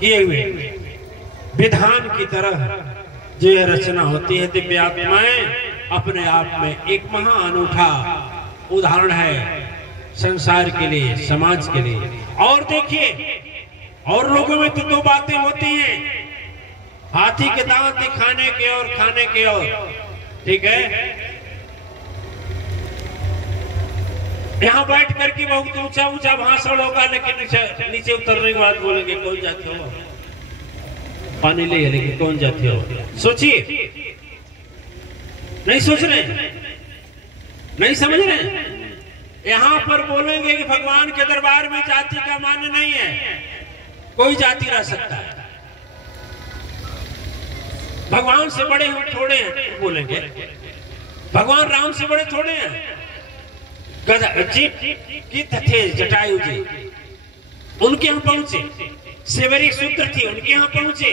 किए हुए विधान की तरह जो यह रचना होती है, दिव्य आत्माएं अपने आप में एक महा अनूठा उदाहरण है संसार के लिए, समाज के लिए। और देखिए, और लोगों में तो दो बातें होती हैं, हाथी के दांत खाने के और खाने के और, ठीक है। यहाँ बैठ करके बहुत ऊंचा ऊंचा भाषण होगा, लेकिन नीचे उतरने के बाद बोलेंगे कौन जाते हो, पानी ले, लेकिन कौन जाते हो। सोचिए, नहीं सोच रहे, नहीं समझ रहे। यहाँ पर बोलेंगे कि भगवान के दरबार में जाति का मान्य नहीं है, कोई जाति रह सकता है, भगवान से बड़े हम थोड़े हैं, बोलेंगे भगवान राम से बड़े थोड़े हैं। जी थे जटायु जी, उनके यहाँ पहुंचे, सेवरी शूद्र थी, उनके यहाँ पहुंचे,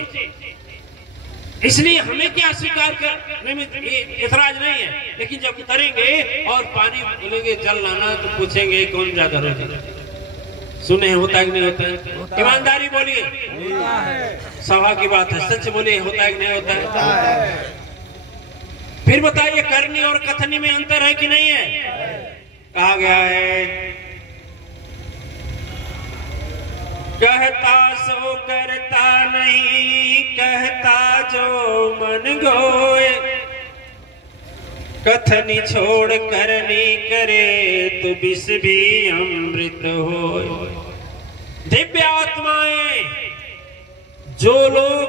इसलिए हमें क्या स्वीकार करने में इतराज नहीं है। लेकिन जब उतरेंगे और पानी बोलेंगे जल लाना, तो पूछेंगे कौन ज्यादा रोटी। सुने हैं होता है कि नहीं होता है? ईमानदारी बोलिए, सभा की बात है, सच बोलिए, होता है कि नहीं होता है? फिर बताइए, करनी और कथनी में अंतर है कि नहीं है? कहा गया है, कहता सो करता नहीं, कहता जो मन गोए, कथनी छोड़ करनी करे, तो विष भी अमृत हो। दिव्य आत्माएं, जो लोग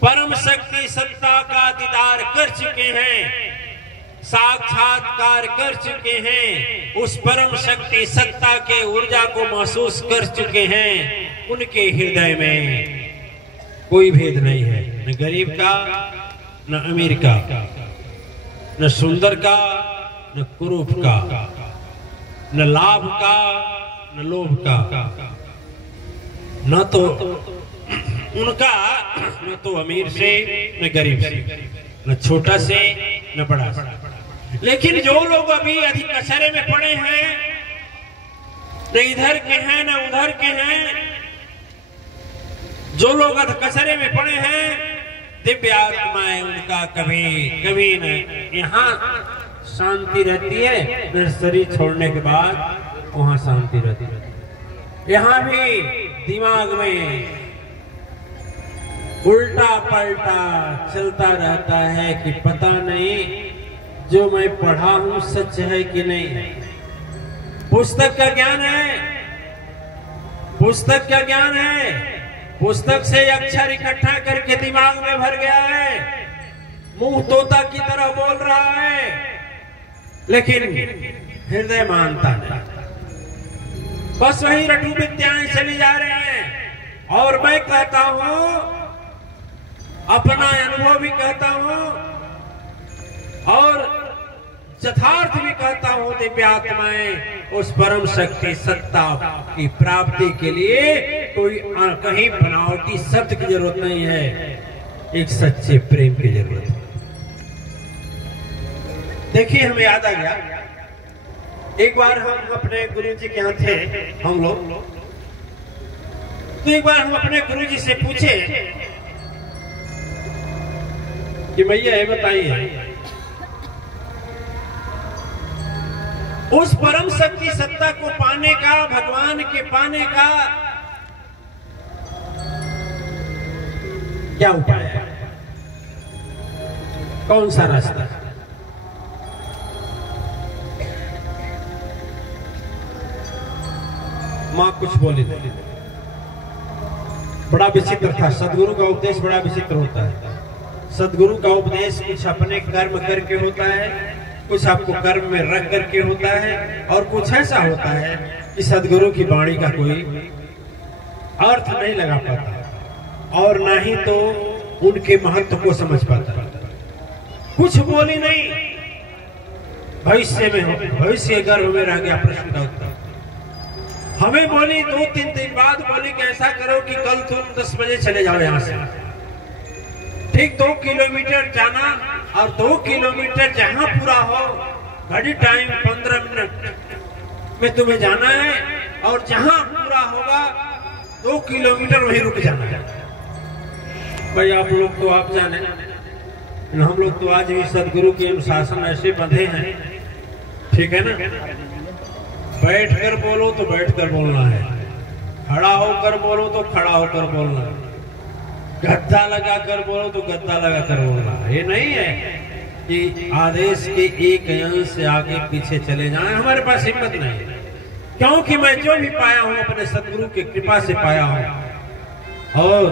परम शक्ति सत्ता का दीदार कर चुके हैं, साक्षात्कार कर चुके हैं, उस परम शक्ति सत्ता के ऊर्जा को महसूस कर चुके हैं, उनके हृदय में कोई भेद नहीं है, न गरीब का, न अमीर का, न सुंदर का, न कुरूप का, न लाभ का, न लोभ का, न तो उनका, न तो अमीर से, न गरीब से, न छोटा से, न बड़ा से। लेकिन जो लोग अभी अधिक कचरे में पड़े हैं, न इधर के हैं न उधर के हैं, जो लोग कचरे में पड़े हैं, दिव्य आत्माएं उनका कभी न यहाँ शांति रहती है, न शरीर छोड़ने के बाद वहां शांति रहती है। यहाँ भी दिमाग में उल्टा पलटा चलता रहता है कि पता नहीं जो मैं पढ़ा हूं सच है कि नहीं। पुस्तक का ज्ञान है, पुस्तक का ज्ञान है, पुस्तक से अक्षर इकट्ठा करके दिमाग में भर गया है, मुंह तोता की तरह बोल रहा है, लेकिन हृदय मानता नहीं। बस वही रटू विद्याएं चली जा रही हैं। और मैं कहता हूं, अपना अनुभव भी कहता हूं और यथार्थ भी कहता हूं, दिव्य आत्माएं उस परम शक्ति सत्ता की प्राप्ति के लिए कोई कहीं बनावटी शब्द की जरूरत नहीं है, एक सच्चे प्रेम की जरूरत है। देखिए, हमें याद आ गया, एक बार हम अपने गुरु जी के यहाँ थे हम लोग, तो एक बार हम अपने गुरु जी से पूछे कि भैया ये बताइए, उस परम शक्ति सत्ता को पाने का, भगवान के पाने का क्या उपाय है, कौन सा रास्ता? मां कुछ बोली नहीं। बड़ा विचित्र था, सदगुरु का उपदेश बड़ा विचित्र होता है। सदगुरु का उपदेश कुछ अपने कर्म करके होता है, कुछ आपको कर्म में रख करके होता है, और कुछ ऐसा होता है कि सदगुरु की वाणी का कोई अर्थ नहीं लगा पाता और ना ही तो उनके महत्व को समझ पाता। कुछ बोली नहीं, भविष्य में, भविष्य गर्भ में रह गया प्रश्न का उत्तर। हमें बोली 2-3 दिन बाद, बोली कि ऐसा करो कि कल तुम 10 बजे चले जाओ यहाँ से, ठीक 2 किलोमीटर जाना, और 2 किलोमीटर जहां पूरा हो, घड़ी टाइम 15 मिनट में तुम्हें जाना है, और जहां पूरा होगा 2 किलोमीटर वहीं रुक जाना है। भाई आप लोग तो आप जाने, हम लोग तो आज भी सदगुरु के अनुशासन ऐसे बंधे हैं, ठीक है ना। बैठकर बोलो तो बैठकर बोलना है, खड़ा होकर बोलो तो खड़ा होकर बोलना है, गद्दा लगा कर बोलो तो गद्दा लगा कर बोलना। ये नहीं है कि आदेश के एक अंश से आगे पीछे चले जाएं, हमारे पास हिम्मत नहीं है। क्योंकि मैं जो भी पाया हूं अपने सदगुरु की कृपा से पाया हूं और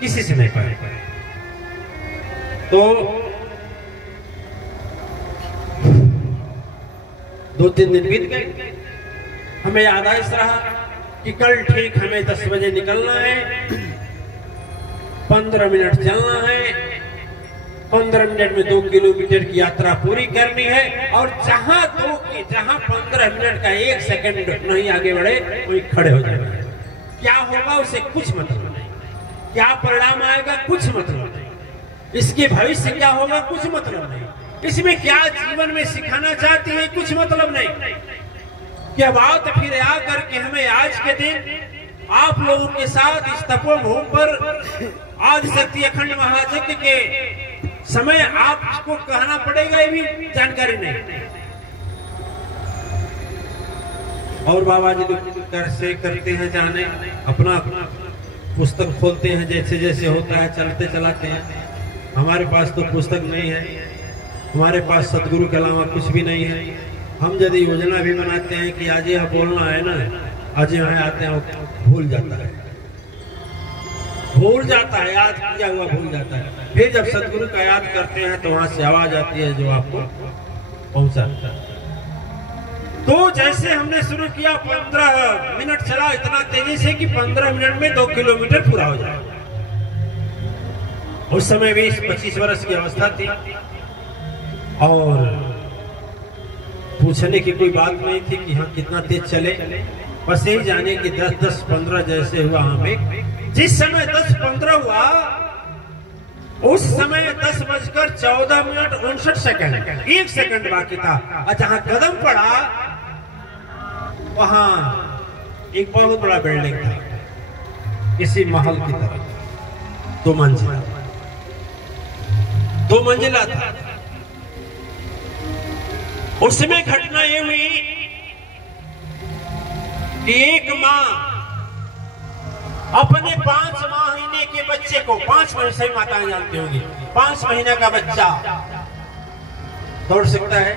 किसी से नहीं पाया। तो 2-3 दिन बीत गए, हमें याद आइस रहा कि कल ठीक हमें 10 बजे निकलना है, 15 मिनट चलना है, 15 मिनट में 2 किलोमीटर की यात्रा पूरी करनी है। और जहां 15 मिनट का 1 सेकंड नहीं आगे बढ़े वही खड़े हो जाना है। क्या होगा उसे कुछ मतलब नहीं, क्या परिणाम आएगा कुछ मतलब नहीं, इसके भविष्य क्या होगा कुछ मतलब नहीं, इसमें क्या जीवन में सिखाना चाहती है कुछ मतलब नहीं। क्या बात फिर आकर के हमें आज के दिन आप लोगों के साथ इस तपोभूमि पर आदि शक्ति अखंड महायज्ञ के समय आपको कहना पड़ेगा, ये भी जानकारी नहीं। और बाबा जी कैसे करते हैं जाने, अपना पुस्तक खोलते हैं जैसे जैसे होता है, चलते चलाते हैं। हमारे पास तो पुस्तक नहीं है, हमारे पास सदगुरु के अलावा कुछ भी नहीं है। हम यदि योजना भी बनाते हैं कि आज यह बोलना है ना, आज यहाँ आते हैं भूल जाता है, याद किया हुआ भूल जाता है। फिर जब सदगुरु का याद करते हैं तो वहां से आवाज आती है जो आपको पहुंचाता है। तो जैसे हमने शुरू किया 15 मिनट चला इतना तेजी से कि 15 मिनट में 2 किलोमीटर पूरा हो जाए। उस समय 20-25 वर्ष की अवस्था थी और पूछने की कोई बात नहीं थी कि हाँ कितना तेज चले, बस यही जाने कि 10-15 जैसे हुआ। हमें जिस समय 10-15 हुआ उस समय 10:14:59, 1 सेकंड बाकी था। और जहां कदम पड़ा वहां एक बहुत बड़ा बिल्डिंग था, किसी महल की तरह, 2 मंजिला था। उसमें घटना ये हुई कि एक माँ अपने 5 महीने के बच्चे को, 5 महीने से माताएं जानती होंगी, 5 महीने का बच्चा दौड़ सकता है,